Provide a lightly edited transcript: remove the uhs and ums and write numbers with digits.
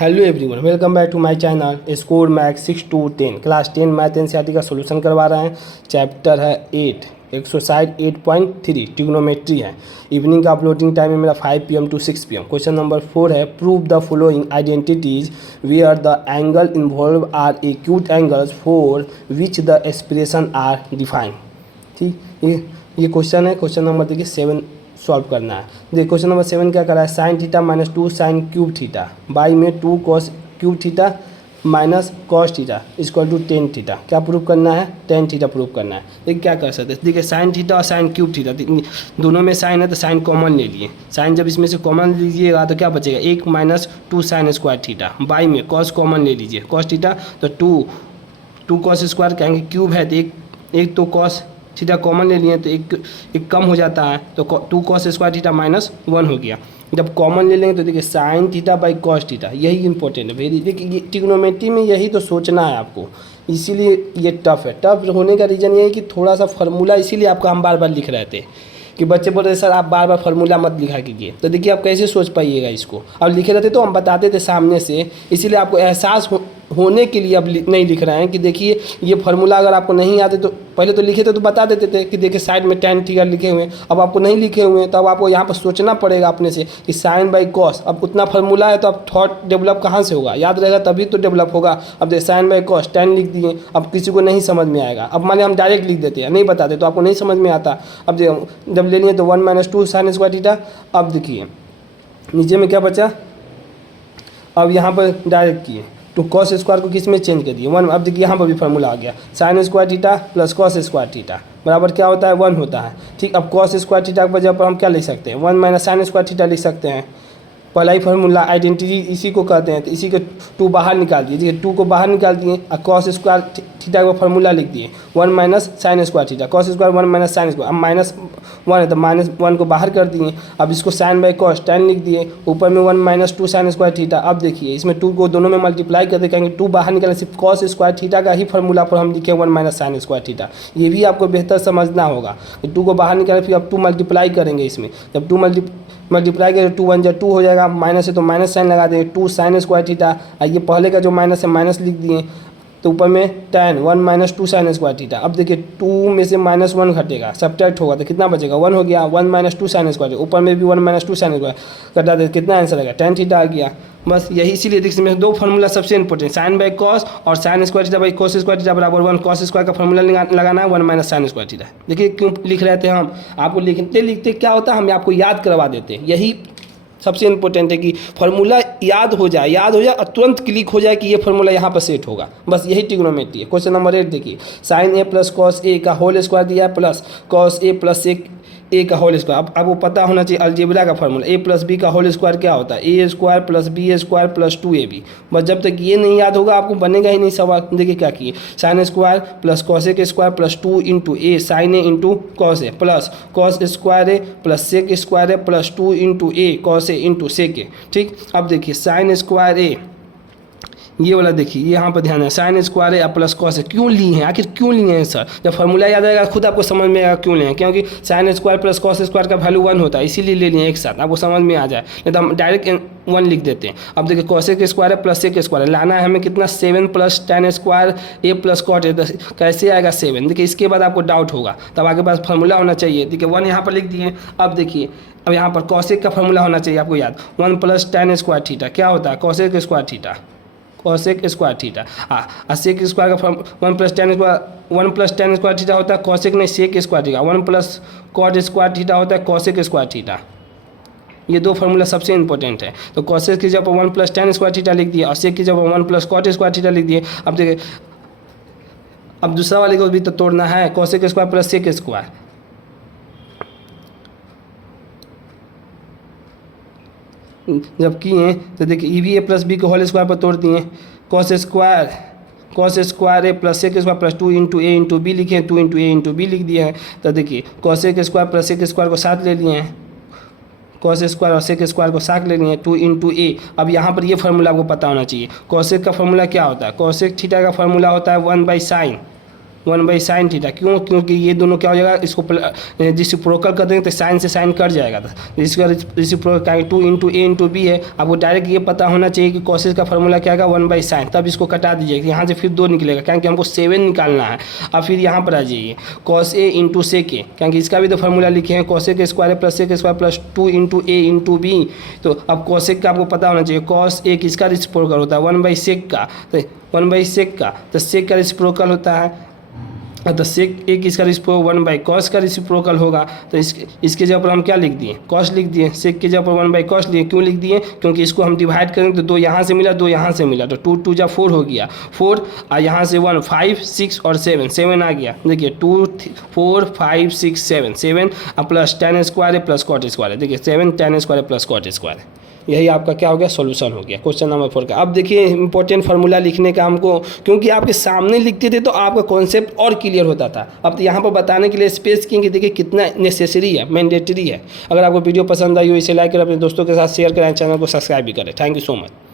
Hello everyone, welcome back to my channel score max 6 to 10 class 10 math NCERT का solution करवा रहे हैं। Chapter है 8 एक्सरसाइज 8.3 ट्रिग्नोमेट्री है। इवनिंग का अपलोडिंग टाइम है मेरा 5 PM to 6 PM। Question number 4 है, prove the following identities where the angle involve are acute angles for which the expression are defined. ठीक, ये क्वेश्चन है। क्वेश्चन नंबर देखिए 7 सॉल्व करना है। देखिए क्वेश्चन नंबर 7 क्या करा है, sine theta minus 2 sine cube theta by में 2 cos cube theta minus cos theta equal to tan theta. क्या प्रूव करना है? टेन थीटा प्रूव करना है। देखिए क्या कर सकते हैं, देखिए साइन थीटा और साइन क्यूब थीटा दोनों में साइन है तो साइन कॉमन ले लिए। साइन जब इसमें से कॉमन लीजिएगा तो क्या बचेगा, 1 minus 2 sine square theta by में कॉस कॉमन ले लीजिए, कॉस थीटा तो 2 कॉस स्क्वायर कहेंगे, क्यूब है तो एक तो कॉस थीटा कॉमन ले लिए तो एक कम हो जाता है तो 2 कॉस स्क्वायर थीटा माइनस 1 हो गया। जब कॉमन ले लेंगे तो देखिए sine theta by cos theta, यही इंपॉर्टेंट है भाई। देखिए ट्रिग्नोमेट्री में यही तो सोचना है आपको, इसीलिए ये टफ है। टफ होने का रीज़न ये है कि थोड़ा सा फार्मूला, इसीलिए आपको हम बार बार लिख रहे थे कि बच्चे बोल रहे सर आप बार बार फार्मूला मत लिखा कीजिए। तो देखिए आप कैसे सोच पाइएगा इसको। अब लिखे रहते तो हम बताते थे सामने से, इसीलिए आपको एहसास होने के लिए अब नहीं लिख रहे हैं कि देखिए ये फार्मूला अगर आपको नहीं आते तो पहले तो लिखे थे तो बता देते थे कि देखिए साइड में टेन थीटा लिखे हुए हैं। अब आपको नहीं लिखे हुए हैं तो अब आपको यहाँ पर सोचना पड़ेगा अपने से कि साइन बाई कॉस। अब उतना फार्मूला है तो अब थॉट डेवलप कहाँ से होगा, याद रहेगा तभी तो डेवलप होगा। अब देखिए साइन बाई कॉस 10 लिख दिए, अब किसी को नहीं समझ में आएगा। अब माने हम डायरेक्ट लिख देते हैं, नहीं बताते तो आपको नहीं समझ में आता। अब जब ले लिए तो 1 माइनस 2 साइन स्क्वायर थीटा। अब देखिए नीचे में क्या बचा, अब यहाँ पर डायरेक्ट किए तो कॉस स्क्वायर को किस में चेंज कर दिए 1। अब देखिए यहाँ पर भी फार्मूला आ गया, sine square theta plus cos square theta बराबर क्या होता है 1 होता है। ठीक, अब कॉस स्क्वायर थीटा की वजह पर हम क्या लिख सकते हैं 1 माइनस साइन स्क्वायर थीटा लिख सकते हैं। पहला ही फार्मूला आइडेंटिटी इसी को कहते हैं, तो इसी के 2 बाहर निकाल दिए। देखिए 2 को बाहर निकाल दिए और कॉस स्क्वायर थीटा का फार्मूला लिख दिए 1 minus sine square theta, cos square 1 minus sine square. अब माइनस 1 है तो माइनस 1 को बाहर कर दिए। अब इसको साइन बाई कॉस 10 लिख दिए, ऊपर में 1 माइनस 2 साइन स्क्वायर थीटा। अब देखिए इसमें 2 को दोनों में मल्टीप्लाई कर देंगे, 2 बाहर निकाले, सिर्फ कॉस स्क्वायर थीटा का ही फार्मूला पर हम लिखे 1 माइनस साइन स्क्वायर थीटा। ये भी आपको बेहतर समझना होगा कि 2 को बाहर निकाले फिर अब 2 मल्टीप्लाई करेंगे इसमें। जब 2 मल्टीप्लाई करें 2 1 2 हो जाएगा, माइनस है तो माइनस साइन लगा देंगे 2 साइन स्क्वायर थीटा। ये पहले का जो माइनस है माइनस लिख दिए तो ऊपर में 10 1 माइनस 2 साइन स्क्वायर थीटा। अब देखिए 2 में से माइनस 1 घटेगा, सब्ट्रैक्ट होगा तो कितना बचेगा 1 हो गया, 1 माइनस 2 साइन स्क्वायर, ऊपर में भी 1 माइनस 2 साइन स्क्वायर कटा दे, कितना आंसर आएगा 10 थीटा आ गया। बस यही, इसीलिए देखिए इसमें 2 फार्मूला सबसे इंपॉर्टेंट, साइन बाई कॉस और sine square theta by cos square theta बराबर 1। कॉस स्क्वायर का फार्मूला लगाना है 1 माइनस साइन स्क्वायर थीटा। देखिए क्यों लिख रहे थे हम, आपको लिखते लिखते क्या होता है हम आपको याद करवा देते हैं। यही सबसे इंपॉर्टेंट है कि फार्मूला याद हो जाए और तुरंत क्लिक हो जाए कि ये फार्मूला यहाँ पर सेट होगा। बस यही ट्रिग्नोमेट्री है। क्वेश्चन नंबर 8 देखिए, sign A plus cos A का होल स्क्वायर दिया है प्लस कॉस ए प्लस ए का होल स्क्वायर। अब वो पता होना चाहिए अलजेब्रा का फार्मूला, ए प्लस बी का होल स्क्वायर क्या होता है, A square plus B square plus 2ab। बस जब तक ये नहीं याद होगा आपको बनेगा ही नहीं सवाल। देखिए क्या किए, sine square plus cos A के square plus 2 into A sign A into cos A plus cos square A plus sec square A plus 2 into A cos A into sec ए। ठीक, अब देखिए साइन स्क्वायर ए, ये वाला देखिए यहाँ पर ध्यान है, साइन स्क्वायर है प्लस कॉस है। क्यों लिए हैं, आखिर क्यों लिए हैं सर? जब फार्मूला याद आएगा खुद आपको समझ में आएगा क्यों लिए हैं, क्योंकि sine square plus cos square का वैल्यू 1 होता है, इसीलिए ले लिए एक साथ, आपको समझ में आ जाए। नहीं तो हम डायरेक्ट 1 लिख देते हैं। अब देखिए कॉस के स्क्वायर है प्लस सेक स्क्वायर है, लाना है हमें कितना 7 plus tan square A plus cot A, कैसे आएगा 7। देखिए इसके बाद आपको डाउट होगा तब आपके पास फार्मूला होना चाहिए। देखिए 1 यहाँ पर लिख दिए। अब देखिए अब यहाँ पर कॉसेक का फार्मूला होना चाहिए आपको याद, 1 प्लस tan स्क्वायर थीटा क्या होता है cosec square theta, cosec square theta. Sec square का 1 प्लस tan स्क्वायर थीटा होता है कॉसेक नहीं sec square theta, 1 plus cot square theta होता है कॉसेक स्क्वायर थीटा। ये 2 फार्मूला सबसे इंपॉर्टेंट है। तो कॉसेक की जगह 1 प्लस tan स्क्वायर थीटा लिख दिए और सेक की जगह 1 प्लस कॉट स्क्वायर थीटा लिख दिए। अब देखिए अब दूसरा वाले को भी तो तोड़ना है, cosec square plus sec square. जब किए तो देखिए ई भी ए प्लस बी को होल स्क्वायर पर तोड़ दिए, cos square A plus sec square plus 2 into A into B लिखे हैं, 2 इंटू ए इंटू बी लिख दिए हैं। तो देखिए cosec square plus sec square को साथ ले लिए हैं, कॉस स्क्वायर और सेक स्क्वायर को साथ ले लिए 2 इंटू ए। अब यहाँ पर ये फार्मूला आपको पता होना चाहिए। कॉसेक का फार्मूला क्या होता है, कॉसेक थीटा का फार्मूला होता है 1 बाई साइन, 1/sin थीटा। क्यों? क्योंकि ये दोनों क्या हो जाएगा, इसको रेसिप्रोकल कर देंगे तो साइन से साइन कट जाएगा। इसका रेसिप्रोकल 2 × a × b है। आपको डायरेक्ट ये पता होना चाहिए कि कॉसेस का फॉर्मूला क्या है 1/sin, तब इसको कटा दीजिएगा, यहाँ से फिर 2 निकलेगा क्योंकि हमको 7 निकालना है। अब फिर यहाँ पर आ जाइए cos a × sec a, क्योंकि इसका भी तो फॉर्मूला लिखे हैं cos a के स्क्वायर प्लस sec के स्क्वायर प्लस 2 × a × b। तो अब cosec का आपको पता होना चाहिए, cos a किसका रेसिप्रोकल होता है 1/sec का, तो 1/sec का, तो sec का रेसिप्रोकल होता है, तो sec a किसका रेसिप्रोकल 1/cos का रेसिप्रोकल होगा। तो इसके जगह पर हम क्या लिख दिए, cos लिख दिए, sec के जगह पर 1/cos लिए। क्यों लिख दिए? क्योंकि इसको हम डिवाइड करेंगे तो 2 यहाँ से मिला, 2 यहाँ से मिला, तो 2 2 जा 4 हो गया, 4 और यहाँ से 1 5 6 और 7 आ गया। देखिए 2 4 5 6 7 और प्लस tan स्क्वायर है प्लस cot स्क्वायर है। देखिए 7 tan square plus cot square है। यही आपका क्या हो गया, सॉल्यूशन हो गया क्वेश्चन नंबर 4 का। अब देखिए इंपॉर्टेंट फार्मूला लिखने का हमको, क्योंकि आपके सामने लिखते थे तो आपका कॉन्सेप्ट और क्लियर होता था। अब तो यहाँ पर बताने के लिए स्पेस किंग देखिए कितना नेसेसरी है, मैंडेटरी है। अगर आपको वीडियो पसंद आई हो इसे लाइक करें, अपने दोस्तों के साथ शेयर करें, चैनल को सब्सक्राइब भी करें। Thank you so much.